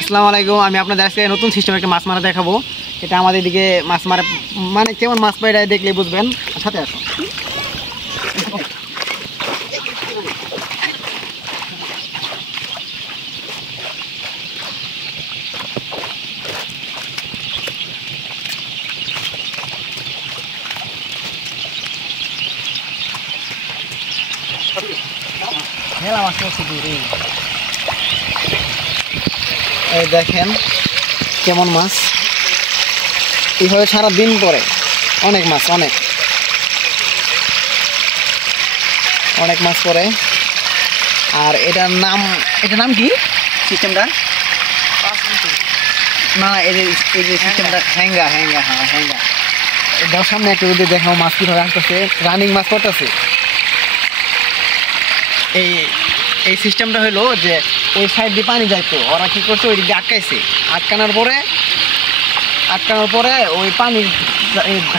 আসসালামু আলাইকুম। আমি আপনাদের আজকে নতুন সিস্টেমে একটা মাছ মারা দেখাবো। এটা আমাদের দিকে মাছ মারা মানে কেমন মাছ পাই এটা দেখলে বুঝবেন। সাথে আসো। মেলা মাছ পড়ছে দূরে, এই দেখেন কেমন মাছ। এইভাবে সারাদিন পরে অনেক মাছ, অনেক অনেক মাছ পরে। আর এটার নাম কি সিস্টেমটা? না, এই যে সিস্টেমটা হ্যাঙ্গা। হ্যাঁ হ্যাঙ্গা। এটার সামনে একটু যদি দেখাও মাছ কীভাবে আসতেছে, রানিং মাছ পড়তেছে। এই সিস্টেমটা হলো যে ওই সাইড দিয়ে পানি যাইতো, ওরা কী করছে ওই দিক দিয়ে আটকানোর পরে ওই পানির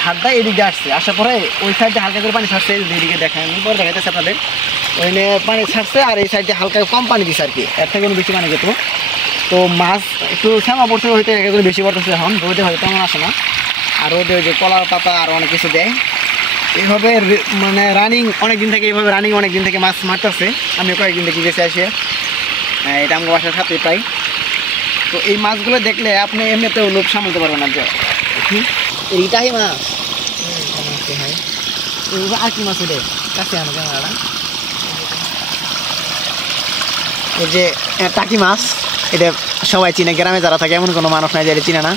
হাতটা এদিকে আসছে, আসার পরে ওই সাইডে হালকা করে পানি ছাড়ছে। এদিকে দেখেন পরে দেখাইতেছে আপনাদের, ওইখানে পানি ছাড়ছে আর এই সাইডে হালকা কম পানি দিচ্ছে আর কি, এর থেকে বেশি পানি যেত। তো মাছ একটু শ্যামা পড়ছে, হয়তো একেবারে বেশি পড়তেছে এখন, রোদে হয়তো তেমন আসে না। আর রোদে ওই যে কলার পাতা আর অনেক কিছু দেয়। এইভাবে মানে রানিং অনেকদিন থেকে মাছ মারতেছে। আমি কয়েকদিন থেকে গেছে আসে, এটা আমার বাসার সাথে পাই। তো এই মাছগুলো দেখলে আপনি এমনিতেও লোভ সামলাতে পারবেন না। যে এটাই মাছ হয়, আর কি মাছ ওটা কাছে আনো ক্যামেরাটা। এই যে টাকি মাছ, এটা সবাই চিনে, গ্রামে যারা থাকে এমন কোনো মানুষ নাই যে এটা চিনে না।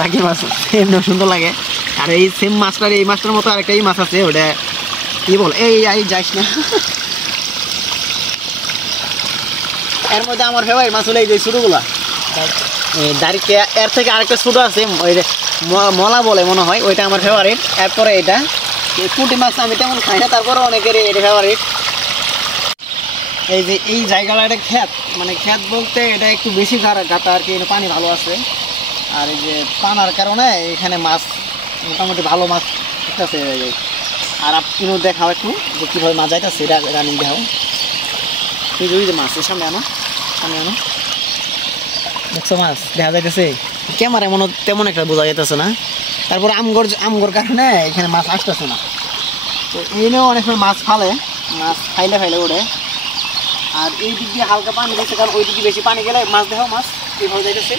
টাকি মাছ এমনি সুন্দর লাগে। আর এই সেম মাছটার, এই মাছটার মতো আরেকটা এই মাছ আছে, ওটা কি বল, এই যাইস না। এর মধ্যে আমার ফেভারিট মাছ হলো এই যে ছোটোগুলা দাঁড়িয়ে, এর থেকে আরেকটা ছোটো আছে ওই যে মলা বলে মনে হয়, ওইটা আমার ফেভারিট। এরপরে এটা পুঁটি মাছ আমি তেমন খাই না, তারপরে অনেকের এটা ফেভারিট। এই যে এই জায়গাটা এটা ক্ষেত, মানে ক্ষেত বলতে এটা একটু বেশি গাতা আর কি, পানি ভালো আছে। আর এই যে পানার কারণে এখানে মাছ মোটামুটি ভালো মাছ উঠতেছে। আর আপনিও দেখাও একটু যে কীভাবে মাছ যাইতেছে, এটা রানিং দেখাও। এই যে মাছের সামনে আনো দেখছো মাছ দেখা যাইতেছে, ক্যামেরা তেমন একটা বোঝা যাইতেছে না। তারপরে আমগর কারণে এখানে মাছ আসতেছে না। তো এই নিয়েও অনেক সময় মাছ ফাইলে ওঠে। আর এই দিক দিয়ে হালকা পানি দিচ্ছে, কারণ ওই দিকে বেশি পানি গেলে মাছ দেখাও, মাছ এইভাবে যাইতেছে।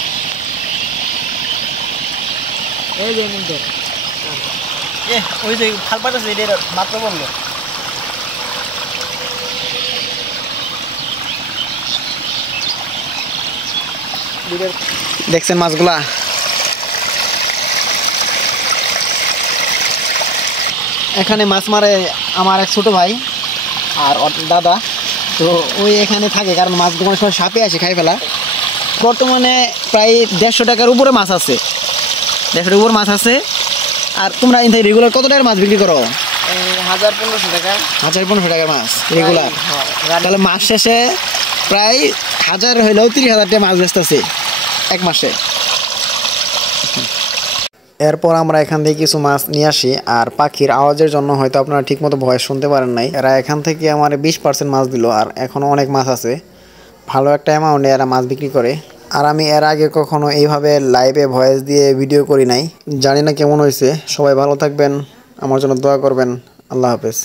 এই যে ওই যে ফাল পাঠাচ্ছে, এটা মাত্র বললো। দেখছেন মাছগুলা, এখানে মাছ মারে আমার এক ছোট ভাই আর দাদা। তো ওই এখানে থাকে, কারণ মাছ কোনো সময় সাপে আসে খাই ফেলা। বর্তমানে প্রায় 150 টাকার উপরে মাছ আছে, 150 উপর মাছ আছে। আর তোমরা এখানে রেগুলার কত টাকার মাছ বিক্রি করো? 1000-1500 টাকা। 1000-1500 টাকার মাছ রেগুলার। তাহলে মাস শেষে প্রায় 1000 হইলেও 30,000 টাকা মাছ বেচতেছে এক মাসে। এরপর আমরা এখান থেকে কিছু মাছ নিয়ে আসি। আর পাখির আওয়াজের জন্য হয়তো আপনারা ঠিকমতো ভয়েস শুনতে পারেন নাই। এরা এখান থেকে আমার 20% মাছ দিল, আর এখনও অনেক মাছ আছে। ভালো একটা অ্যামাউন্টে এরা মাছ বিক্রি করে। আর আমি এর আগে কখনো এইভাবে লাইভে ভয়েস দিয়ে ভিডিও করি নাই, জানি না কেমন হয়েছে। সবাই ভালো থাকবেন, আমার জন্য দোয়া করবেন। আল্লাহ হাফেজ।